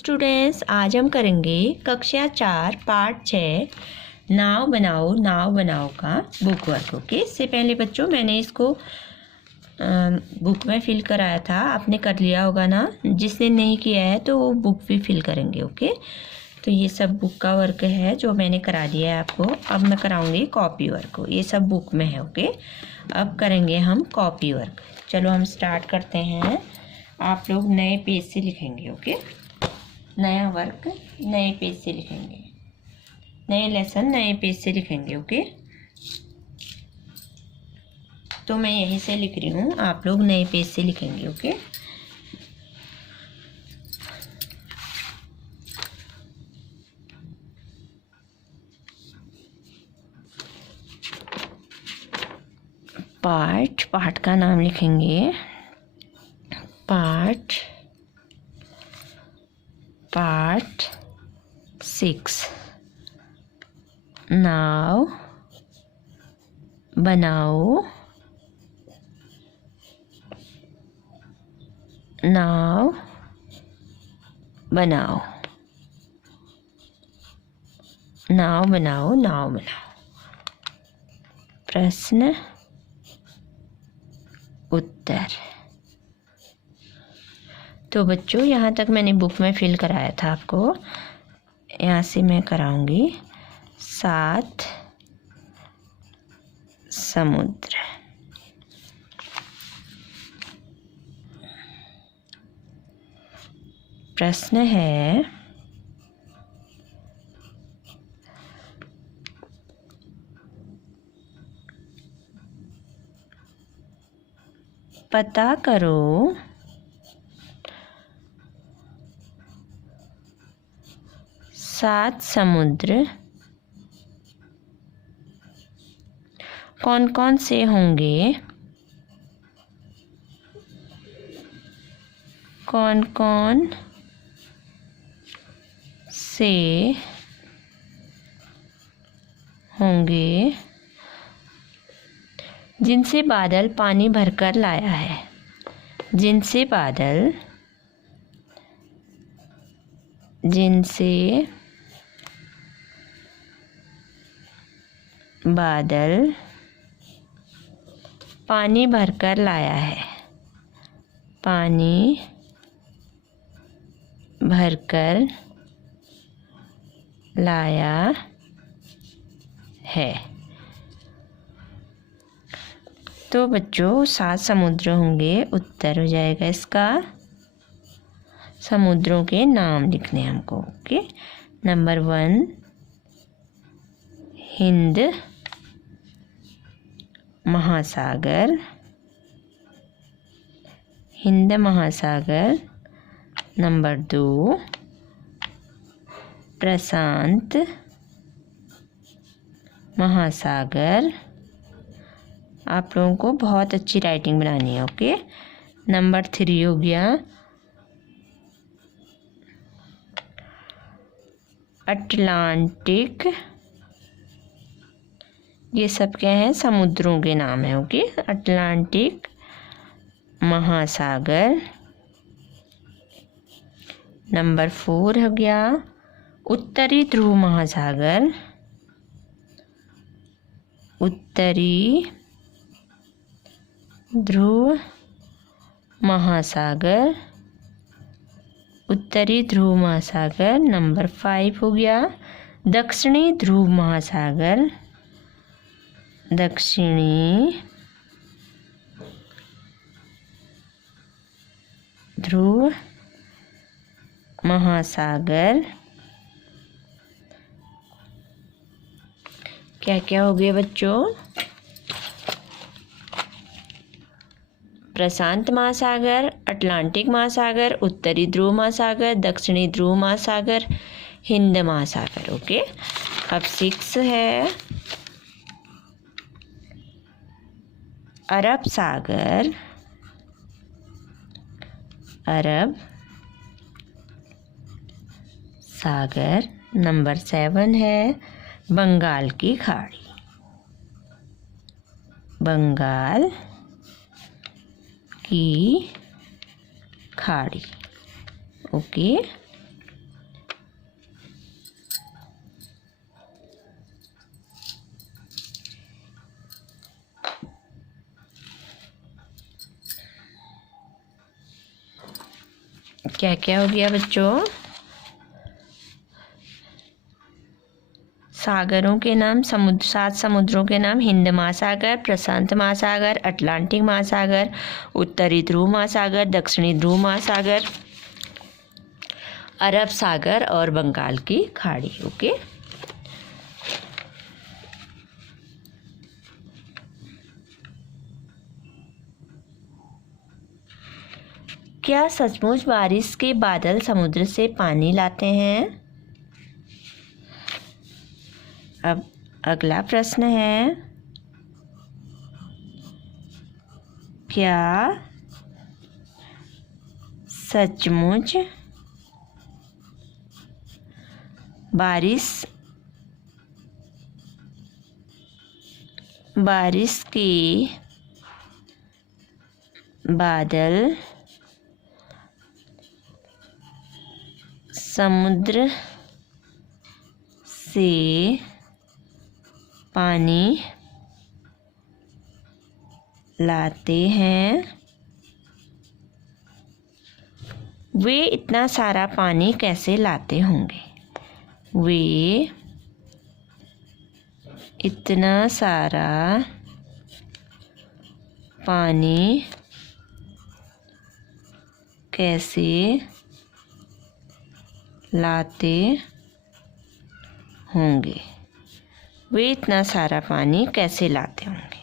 Students, आज हम करेंगे कक्षा 4 पार्ट 6 नाव बनाओ का बुक वर्क। ओके, इससे पहले बच्चों मैंने इसको बुक में फिल कराया था, आपने कर लिया होगा ना। जिसने नहीं किया है तो वो बुक भी फिल करेंगे। ओके, तो ये सब बुक का वर्क है जो मैंने करा दिया है आपको। अब मैं कराऊंगी कॉपी वर्क, ये सब बुक में है। ओके, अब करेंगे हम कॉपी वर्क। चलो हम स्टार्ट करते हैं। आप लोग नए पेज से लिखेंगे। ओके, नया वर्क नए पेज से लिखेंगे, नए लेसन नए पेज से लिखेंगे। ओके, तो मैं यहीं से लिख रही हूँ, आप लोग नए पेज से लिखेंगे। ओके, पार्ट का नाम लिखेंगे। पार्ट 6 नाव बनाओ प्रश्न उत्तर। तो बच्चों यहाँ तक मैंने बुक में फिल कराया था आपको, यहाँ से मैं कराऊंगी 7 समुद्र। प्रश्न है, पता करो 7 समुद्र कौन कौन से होंगे। कौन कौन से होंगे जिनसे बादल पानी भरकर लाया है। जिनसे बादल पानी भरकर लाया है। पानी भरकर लाया है। तो बच्चों 7 समुद्र होंगे, उत्तर हो जाएगा इसका। समुद्रों के नाम लिखने हमको। ओके, नंबर 1 हिंद महासागर। नंबर 2 प्रशांत महासागर। आप लोगों को बहुत अच्छी राइटिंग बनानी है। ओके, नंबर 3 हो गया अटलांटिक। ये सब क्या है, समुद्रों के नाम है। ओके, अटलांटिक महासागर। नंबर 4 हो गया उत्तरी ध्रुव महासागर। उत्तरी ध्रुव महासागर। नंबर 5 हो गया दक्षिणी ध्रुव महासागर। दक्षिणी ध्रुव महासागर। क्या क्या हो गए बच्चों, प्रशांत महासागर, अटलांटिक महासागर, उत्तरी ध्रुव महासागर, दक्षिणी ध्रुव महासागर, हिंद महासागर। ओके, अब 6 है अरब सागर। नंबर 7 है बंगाल की खाड़ी। की खाड़ी। ओके, क्या क्या हो गया बच्चों? सागरों के नाम, 7 समुद्रों के नाम: हिंद महासागर, प्रशांत महासागर, अटलांटिक महासागर, उत्तरी ध्रुव महासागर, दक्षिणी ध्रुव महासागर, अरब सागर और बंगाल की खाड़ी। ओके। क्या सचमुच बारिश के बादल समुद्र से पानी लाते हैं? अब अगला प्रश्न है, क्या सचमुच बारिश के बादल समुद्र से पानी लाते हैं? वे इतना सारा पानी कैसे लाते होंगे? वे इतना सारा पानी कैसे लाते होंगे? वे इतना सारा पानी कैसे लाते होंगे?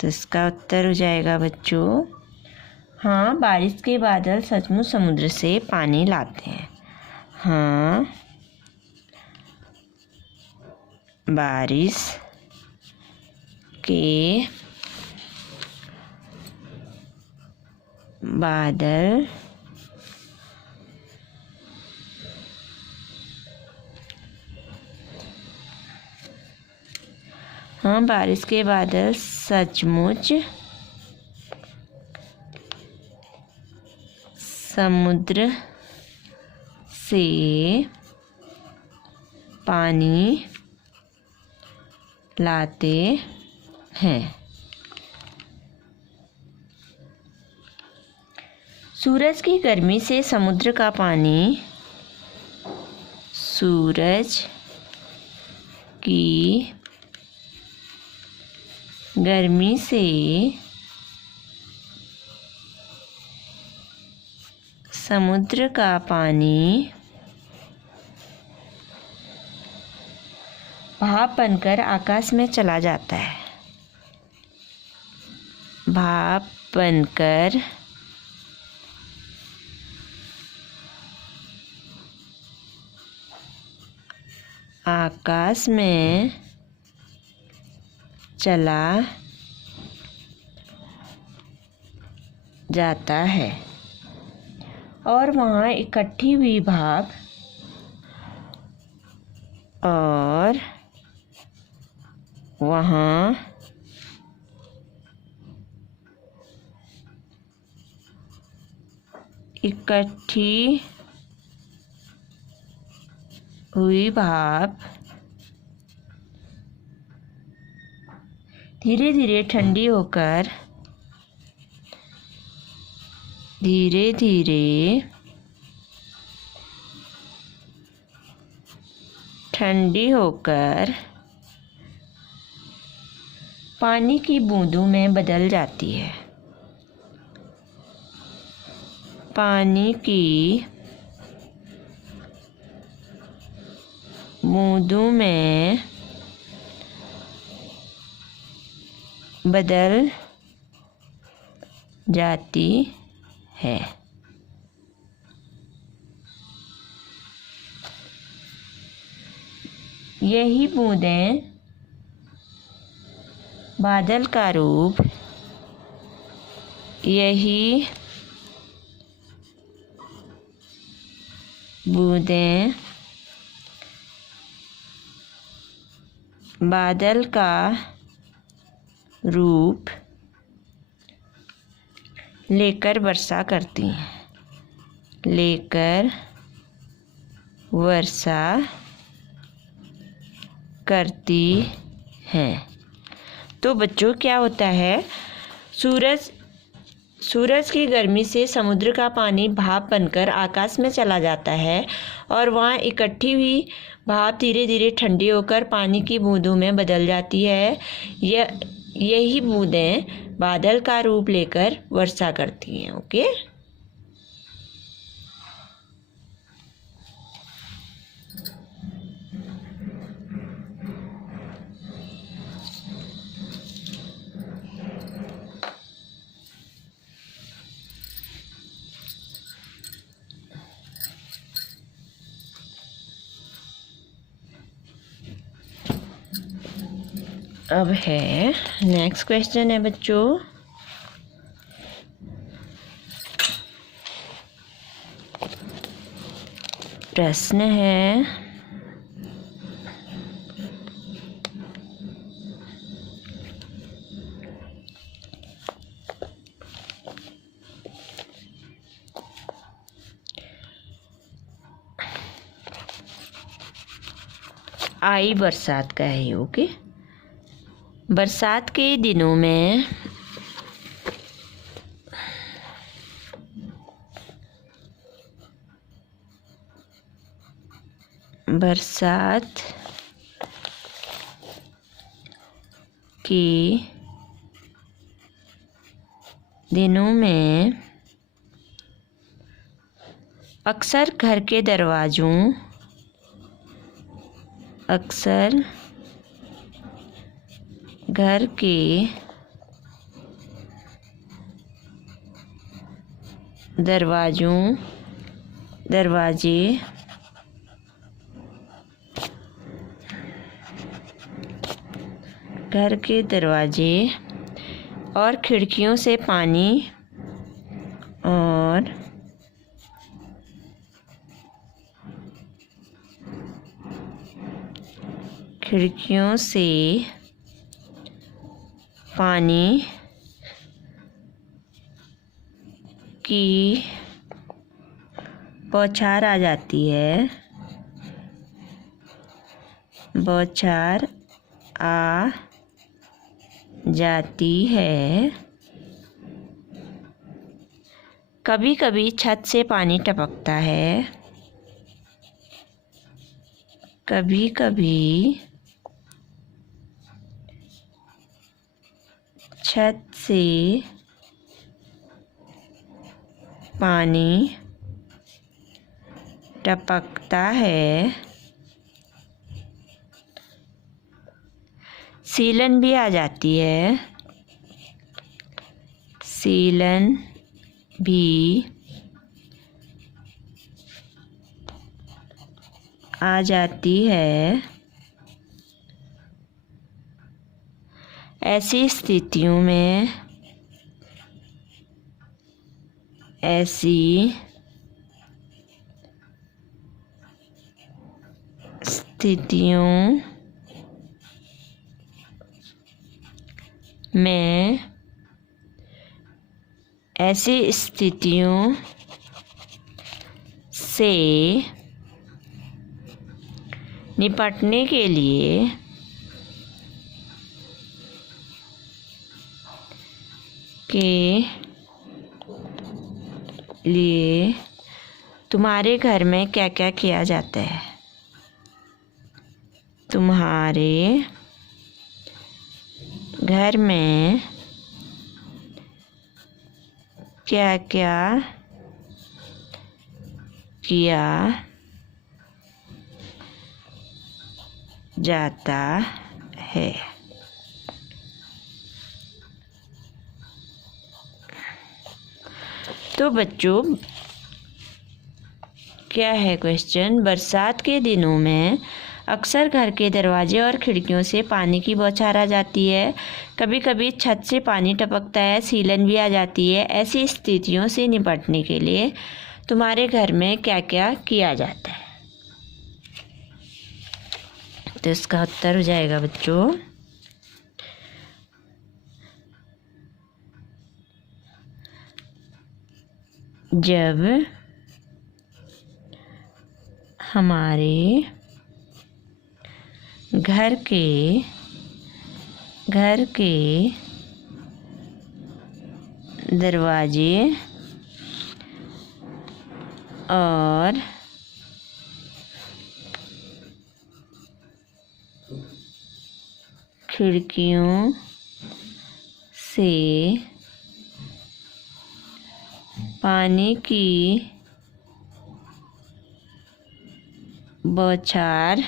तो इसका उत्तर हो जाएगा बच्चों, हाँ, बारिश के बादल सचमुच समुद्र से पानी लाते हैं। हाँ, बारिश के बादल बारिश के बादल सचमुच समुद्र से पानी लाते हैं। सूरज की गर्मी से समुद्र का पानी, सूरज की गर्मी से समुद्र का पानी भाप बनकर आकाश में चला जाता है। भाप बनकर आकाश में चला जाता है और वहाँ इकट्ठी हुई भाप और वहाँ इकट्ठी हुई भाप धीरे धीरे ठंडी होकर पानी की बूंदों में बदल जाती है। पानी की बूंदों में बदल जाती है। यही बूंदें बादल का रूप, यही बूंदें बादल का रूप लेकर वर्षा करती हैं, तो बच्चों क्या होता है, सूरज सूरज की गर्मी से समुद्र का पानी भाप बनकर आकाश में चला जाता है और वहाँ इकट्ठी हुई भाप धीरे धीरे ठंडी होकर पानी की बूंदों में बदल जाती है। यही बूंदें बादल का रूप लेकर वर्षा करती हैं। ओके, अब है नेक्स्ट क्वेश्चन है बच्चों, प्रश्न है आई बरसात का है। ओके, बरसात के दिनों में बरसात के दिनों में अक्सर घर के दरवाजे घर के दरवाजे और खिड़कियों से पानी की बौछार आ जाती है। कभी कभी छत से पानी टपकता है। कभी कभी छत से पानी टपकता है। सीलन भी आ जाती है। सीलन भी आ जाती है। ऐसी स्थितियों से निपटने के लिए तुम्हारे घर में क्या क्या किया जाता है? तुम्हारे घर में क्या क्या किया जाता है? तो बच्चों क्या है क्वेश्चन, बरसात के दिनों में अक्सर घर के दरवाजे और खिड़कियों से पानी की बौछार आ जाती है। कभी कभी छत से पानी टपकता है। सीलन भी आ जाती है। ऐसी स्थितियों से निपटने के लिए तुम्हारे घर में क्या क्या किया जाता है? तो इसका उत्तर हो जाएगा बच्चों जब हमारे घर के दरवाजे और खिड़कियों से पानी की बौछार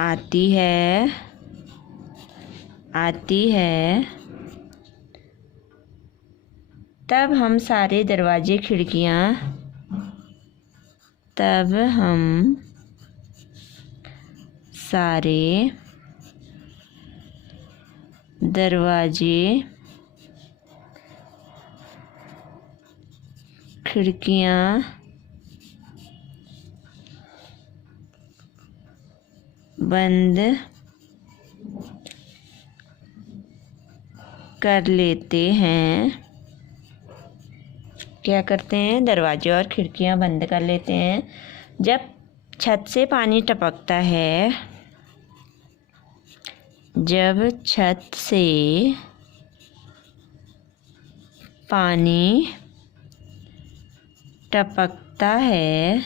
आती है तब हम सारे दरवाजे खिड़कियाँ बंद कर लेते हैं। क्या करते हैं? दरवाजे और खिड़कियाँ बंद कर लेते हैं। जब छत से पानी टपकता है, जब छत से पानी टपकता है,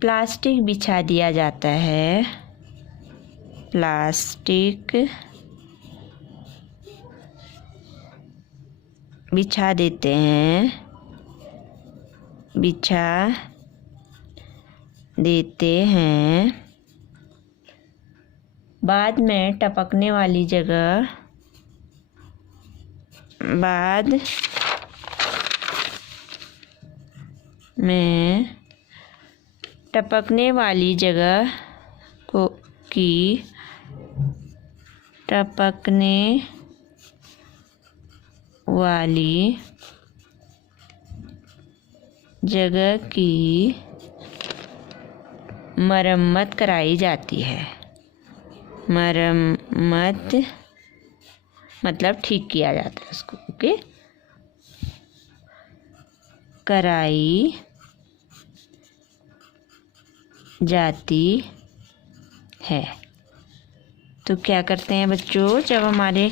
प्लास्टिक बिछा दिया जाता है। प्लास्टिक बिछा देते हैं, बिछा देते हैं। बाद में टपकने वाली जगह टपकने वाली जगह की मरम्मत कराई जाती है। मरम्मत मतलब ठीक किया जाता है उसको। ओके, कराई जाती है। तो क्या करते हैं बच्चों, जब हमारे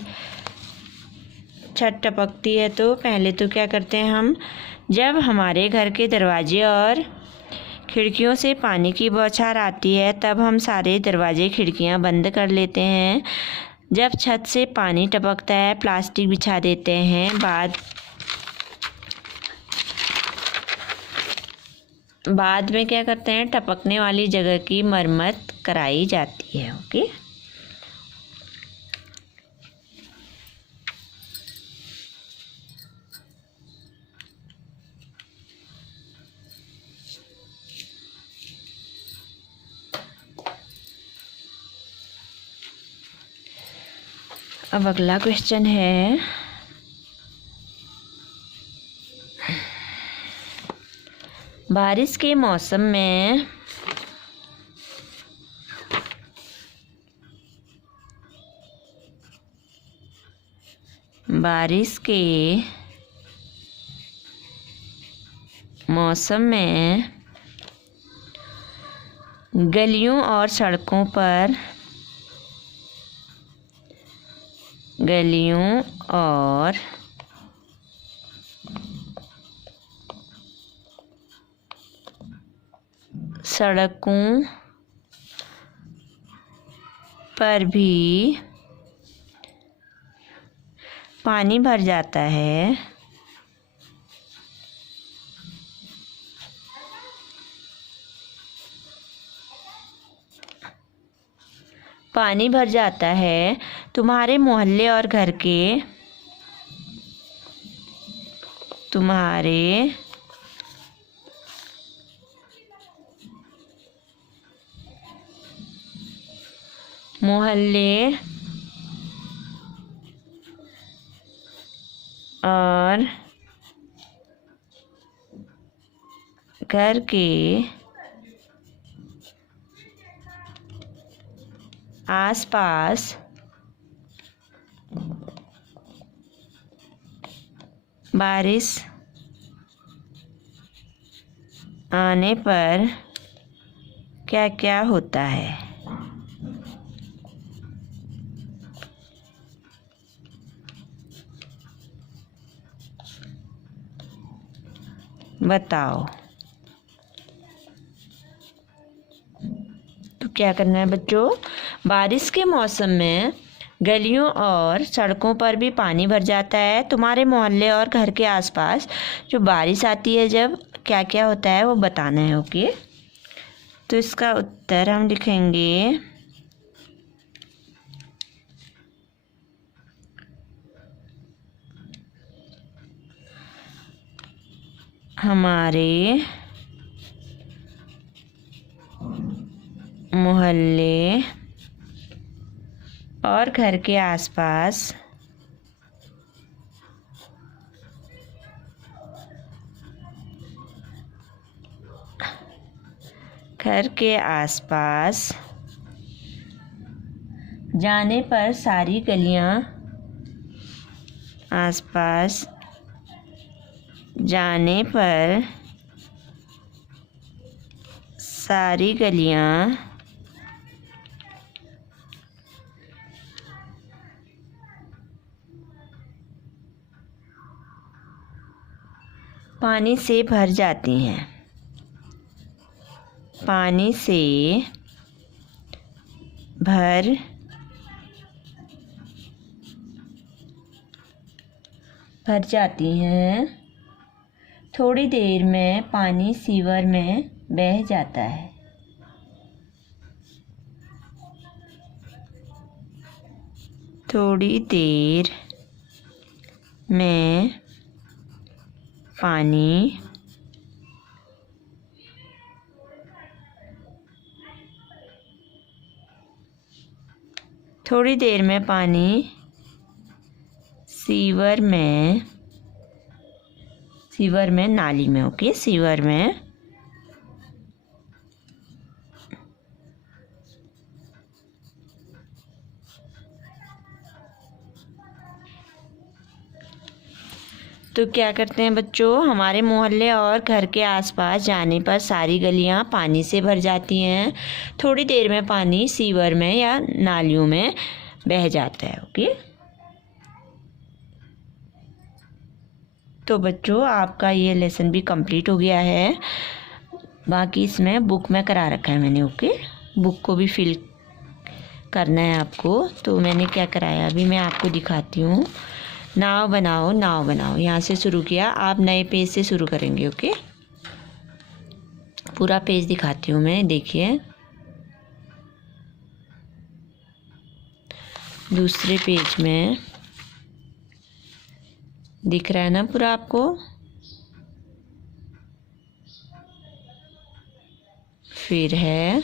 छत टपकती है तो पहले तो क्या करते हैं हम, जब हमारे घर के दरवाजे और खिड़कियों से पानी की बौछार आती है तब हम सारे दरवाजे खिड़कियां बंद कर लेते हैं। जब छत से पानी टपकता है प्लास्टिक बिछा देते हैं। बाद में क्या करते हैं, टपकने वाली जगह की मरम्मत कराई जाती है। ओके, अब अगला क्वेश्चन है, बारिश के मौसम में गलियों और सड़कों पर भी पानी भर जाता है। पानी भर जाता है, तुम्हारे मोहल्ले और घर के मोहल्ले और घर के आसपास बारिश आने पर क्या क्या होता है? बताओ। तो क्या करना है बच्चों, बारिश के मौसम में गलियों और सड़कों पर भी पानी भर जाता है। तुम्हारे मोहल्ले और घर के आसपास जो बारिश आती है जब क्या क्या होता है वो बताना है। ओके, तो इसका उत्तर हम लिखेंगे हमारे मोहल्ले और घर के आसपास जाने पर सारी गलियां पानी से भर जाती हैं। पानी से भर जाती हैं। थोड़ी देर में पानी सीवर में बह जाता है। थोड़ी देर में पानी सीवर में नाली में, ओके, सीवर में तो क्या करते हैं बच्चों, हमारे मोहल्ले और घर के आसपास जाने पर सारी गलियां पानी से भर जाती हैं। थोड़ी देर में पानी सीवर में या नालियों में बह जाता है। ओके, तो बच्चों आपका ये लेसन भी कंप्लीट हो गया है। बाकी इसमें बुक में करा रखा है मैंने। ओके, बुक को भी फिल करना है आपको। तो मैंने क्या कराया अभी मैं आपको दिखाती हूँ। नाव बनाओ, नाव बनाओ, यहाँ से शुरू किया। आप नए पेज से शुरू करेंगे। ओके, पूरा पेज दिखाती हूँ मैं, देखिए। दूसरे पेज में दिख रहा है ना पूरा आपको। फिर है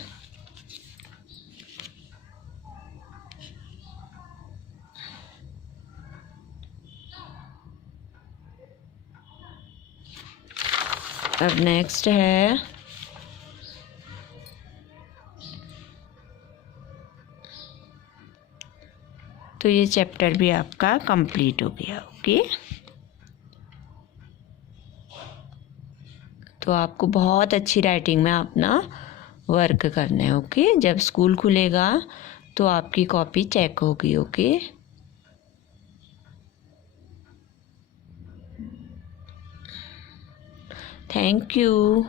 अब नेक्स्ट है तो ये चैप्टर भी आपका कंप्लीट हो गया। ओके, तो आपको बहुत अच्छी राइटिंग में अपना वर्क करना है। ओके, जब स्कूल खुलेगा तो आपकी कॉपी चेक होगी। Okay, thank you.